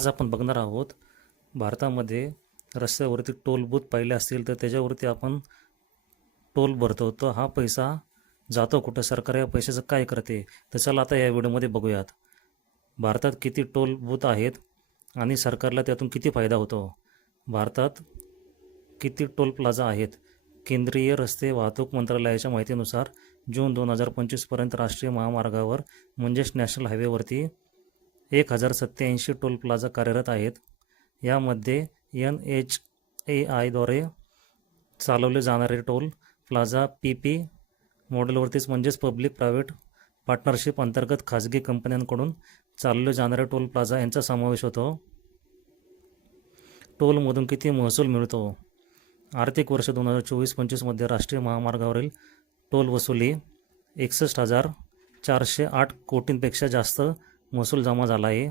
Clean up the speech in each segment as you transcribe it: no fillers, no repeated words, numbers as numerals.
आज आपण बघणार आहोत भारतामध्ये रस्त्यावरती टोल बूथ पाहिले असतील तर त्याच्यावरती आपण टोल भरतो, तर हा पैसा जातो कुठं, सरकार या पैशाचं काय करते. तर चला आता या व्हिडिओमध्ये बघूयात भारतात किती टोल बूथ आहेत आणि सरकारला त्यातून किती फायदा होतो. भारतात किती टोल प्लाझा आहेत. केंद्रीय रस्ते वाहतूक मंत्रालयाच्या माहितीनुसार जून 2025पर्यंत राष्ट्रीय महामार्गावर म्हणजेच नॅशनल हायवेवरती 1087 टोल प्लाझा कार्यरत आहेत. यामध्ये NHAI द्वारे चालवले जाणारे टोल प्लाझा PP मॉडेलवरतीच म्हणजेच पब्लिक प्रायव्हेट पार्टनरशिप अंतर्गत खाजगी कंपन्यांकडून चालवले जाणारे टोल प्लाझा यांचा समावेश होतो. टोलमधून किती महसूल मिळतो. आर्थिक वर्ष 2024-25मध्ये राष्ट्रीय महामार्गावरील टोल वसुली 61,408 कोटींपेक्षा जास्त महसूल जमा झाला आहे.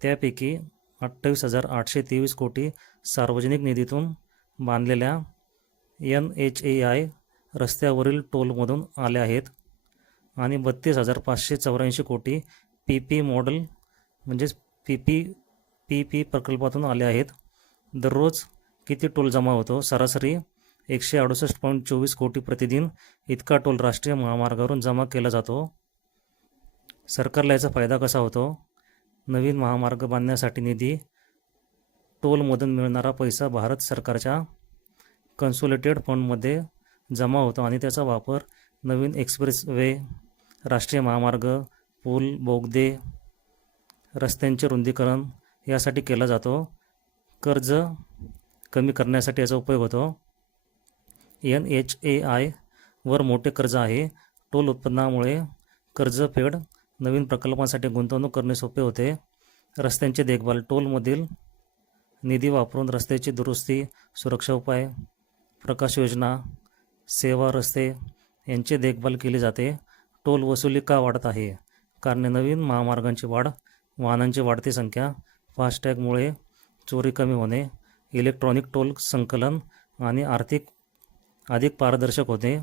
त्यापैकी 28,823 कोटी सार्वजनिक निधीतून बांधलेल्या NHAI रस्त्यावरील टोलमधून आले आहेत आणि 32,584 कोटी PP मॉडेल म्हणजेच PP प्रकल्पातून आले आहेत. दररोज किती टोल जमा होतो. सरासरी 168.24 कोटी प्रतिदिन इतका टोल राष्ट्रीय महामार्गावरून जमा केला जातो. सरकारला याचा फायदा कसा होतो. नवीन महामार्ग बांधण्यासाठी निधी, टोलमधून मिळणारा पैसा भारत सरकारच्या कन्सोलिडेटेड फंडमध्ये जमा होतो आणि त्याचा वापर नवीन एक्सप्रेस वे, राष्ट्रीय महामार्ग, पूल, बोगदे, रस्त्यांचे रुंदीकरण यासाठी केला जातो. कर्ज कमी करण्यासाठी याचा उपयोग होतो. NHAI वर मोठे कर्ज आहे. टोल उत्पन्नामुळे कर्जफेड, नवीन प्रकल्पांसाठी गुंतवणूक करणे सोपे होते. रस्त्यांची देखभाल, टोलमधील निधी वापरून रस्त्याची दुरुस्ती, सुरक्षा उपाय, प्रकाश योजना, सेवा रस्ते यांची देखभाल केली जाते. टोल वसुली का वाढत आहे. कारणे नवीन महामार्गांची वाढ, वाहनांची वाढती संख्या, फास्टॅगमुळे चोरी कमी होणे, इलेक्ट्रॉनिक टोल संकलन आणि आर्थिक अधिक पारदर्शक होते.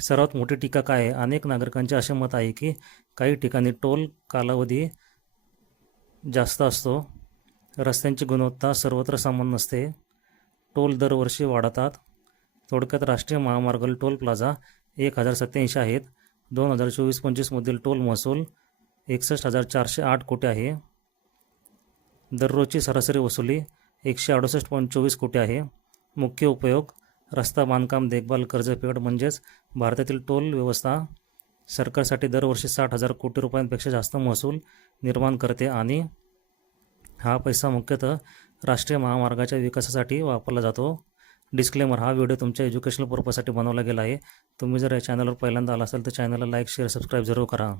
सर्वात मोठी टीका काय आहे. अनेक नागरिकांचे असे मत आहे की काही ठिकाणी टोल कालावधी जास्त असतो. रस्त्यांची गुणवत्ता सर्वत्र समान नसते. टोल दरवर्षी वाढतात. थोडक्यात राष्ट्रीय महामार्गावरील टोल प्लाझा 1087 आहेत. 2024-25मधील टोल महसूल 61,408 कोटी आहे. दररोजची सरासरी वसुली 168.24 कोटी आहे. मुख्य उपयोग रस्ता बांधकाम, देखभाल, कर्जफेड म्हणजेच भारतातील टोल व्यवस्था सरकारसाठी दरवर्षी 60,000 कोटी रुपयांपेक्षा जास्त महसूल निर्माण करते आणि हा पैसा मुख्यतः राष्ट्रीय महामार्गाच्या विकासासाठी वापरला जातो. डिस्क्लेमर, हा व्हिडिओ तुमच्या एज्युकेशनल पर्पजसाठी बनवला गेला आहे. तुम्ही जर या चॅनलवर पहिल्यांदा आला असाल तर चॅनलला लाईक, शेअर, सबस्क्राईब जरूर करा.